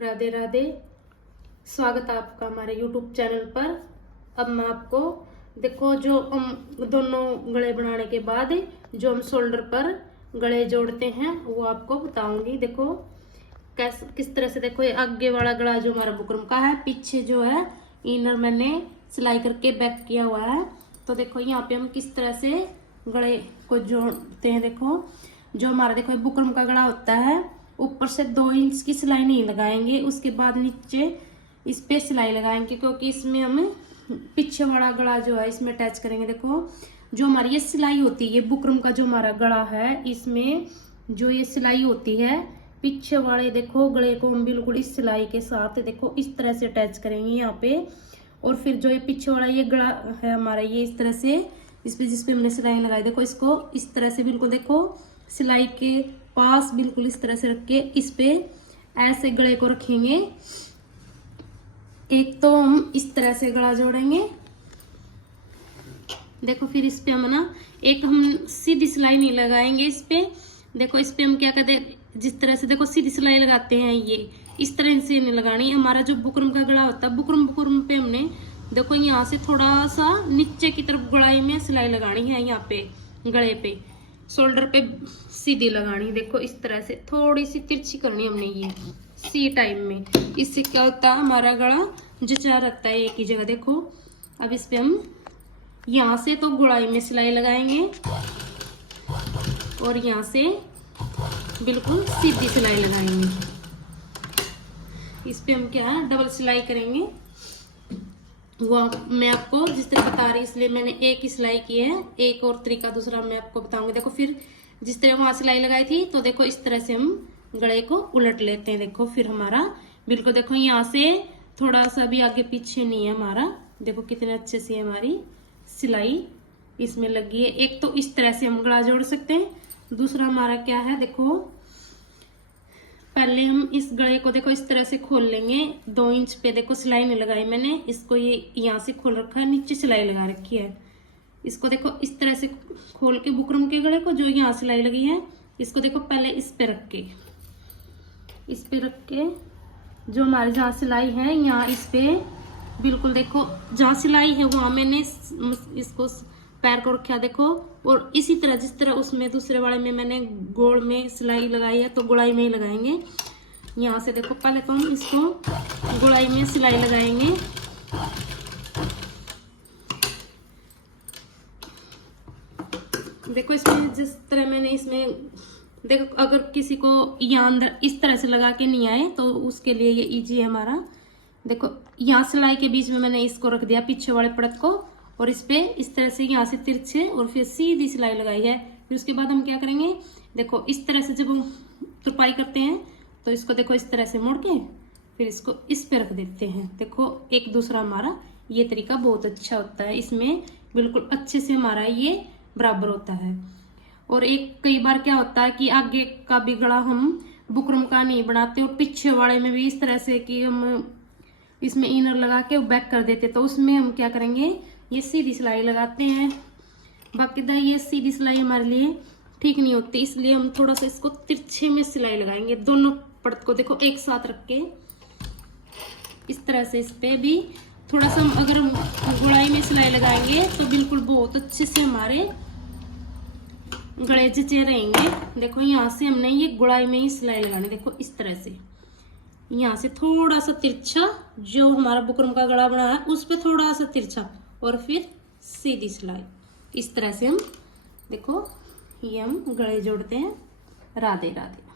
राधे राधे। स्वागत है आपका हमारे YouTube चैनल पर। अब मैं आपको देखो जो हम दोनों गले बनाने के बाद जो हम शोल्डर पर गले जोड़ते हैं वो आपको बताऊंगी। देखो किस तरह से। देखो ये आगे वाला गला जो हमारा बुकरम का है, पीछे जो है इनर मैंने सिलाई करके बैक किया हुआ है। तो देखो यहाँ पे हम किस तरह से गले को जोड़ते हैं। देखो जो हमारा देखो बुकरम का गला होता है, ऊपर से 2 इंच की सिलाई नहीं लगाएंगे, उसके बाद नीचे इस पे सिलाई लगाएंगे, क्योंकि इसमें हम पीछे वाला गला जो है इसमें अटैच करेंगे। देखो जो हमारी ये सिलाई होती है, ये बुकरम का जो हमारा गला है, इसमें जो ये सिलाई होती है पीछे वाले देखो गले को हम बिल्कुल इस सिलाई के साथ देखो इस तरह से अटैच करेंगे यहाँ पे। और फिर जो ये पीछे वाला ये गला है हमारा, ये इस तरह से इस पे जिस पे हमने सिलाई लगाई, देखो इसको इस तरह से बिल्कुल देखो सिलाई के पास बिल्कुल इस तरह से रख के इस पे ऐसे गले को रखेंगे। एक तो हम इस तरह से गला जोड़ेंगे। देखो फिर इस पे हम ना एक हम सीधी सिलाई नहीं लगाएंगे इस पे। देखो इस पे हम क्या करते हैं, जिस तरह से देखो सीधी सिलाई लगाते हैं, ये इस तरह से नहीं लगानी। हमारा जो बुकरम का गला होता है, बुकरम पे हमने देखो यहाँ से थोड़ा सा नीचे की तरफ गलाई में सिलाई लगानी है। यहाँ पे गले पे शोल्डर पे सीधी लगानी। देखो इस तरह से थोड़ी सी तिरछी करनी हमने ये सी टाइम में। इससे क्या होता है, हमारा गला जचा रहता है एक ही जगह। देखो अब इस पे हम यहाँ से तो गुड़ाई में सिलाई लगाएंगे और यहाँ से बिल्कुल सीधी सिलाई लगाएंगे। इस पे हम क्या है डबल सिलाई करेंगे। वो मैं आपको जिस तरह बता रही इसलिए मैंने एक ही सिलाई की है, एक और तरीका दूसरा मैं आपको बताऊंगी। देखो फिर जिस तरह वहां सिलाई लगाई थी तो देखो इस तरह से हम गले को उलट लेते हैं। देखो फिर हमारा बिल्कुल देखो यहाँ से थोड़ा सा भी आगे पीछे नहीं है हमारा। देखो कितने अच्छे से हमारी सिलाई इसमें लगी है। एक तो इस तरह से हम गला जोड़ सकते हैं, दूसरा हमारा क्या है, देखो पहले हम इस गले को देखो इस तरह से खोल लेंगे। 2 इंच पे देखो सिलाई नहीं लगाई मैंने, इसको ये यहाँ से खोल रखा है, नीचे सिलाई लगा रखी है। इसको देखो इस तरह से खोल के बुकरम के गले को जो यहाँ सिलाई लगी है, इसको देखो पहले इस पे रख के जो हमारी जहाँ सिलाई है यहाँ इस पे बिल्कुल देखो जहाँ सिलाई है वहां मैंने इसको पैर को रखा। देखो और इसी तरह जिस तरह उसमें दूसरे वाले में मैंने गोल में सिलाई लगाई है तो गोलाई में ही लगाएंगे। यहाँ से देखो पहले तो हम इसको गोलाई में सिलाई लगाएंगे। देखो इसमें जिस तरह मैंने इसमें देखो अगर किसी को यहाँ अंदर इस तरह से लगा के नहीं आए तो उसके लिए ये इजी है हमारा। देखो यहाँ सिलाई के बीच में मैंने इसको रख दिया पीछे वाले परत को, और इस पे इस तरह से यहाँ से तिरछे और फिर सीधी सिलाई लगाई है। फिर उसके बाद हम क्या करेंगे, देखो इस तरह से जब हम तुरपाई करते हैं तो इसको देखो इस तरह से मोड़ के फिर इसको इस पे रख देते हैं। देखो एक दूसरा हमारा ये तरीका बहुत अच्छा होता है, इसमें बिल्कुल अच्छे से हमारा ये बराबर होता है। और एक कई बार क्या होता है कि आगे का भी गला हम बुकरम का नहीं बनाते और पीछे वाले में भी इस तरह से कि हम इसमें इनर लगा के बैक कर देते, तो उसमें हम क्या करेंगे, ये सीधी सिलाई लगाते हैं। बाकी ये सीधी सिलाई हमारे लिए ठीक नहीं होती, इसलिए हम थोड़ा सा इसको तिरछे में सिलाई लगाएंगे। दोनों परत को देखो एक साथ रख के इस तरह से इस पे भी थोड़ा सा अगर हम गुड़ाई में सिलाई लगाएंगे तो बिल्कुल बहुत अच्छे से हमारे गले जचे रहेंगे। देखो यहाँ से हमने ये गुड़ाई में ही सिलाई लगानी। देखो इस तरह से यहाँ से थोड़ा सा तिरछा जो हमारा बुकरम का गला बना है उस पे थोड़ा सा तिरछा और फिर सीधी सिलाई। इस तरह से हम देखो ये हम गले जोड़ते हैं। राधे राधे।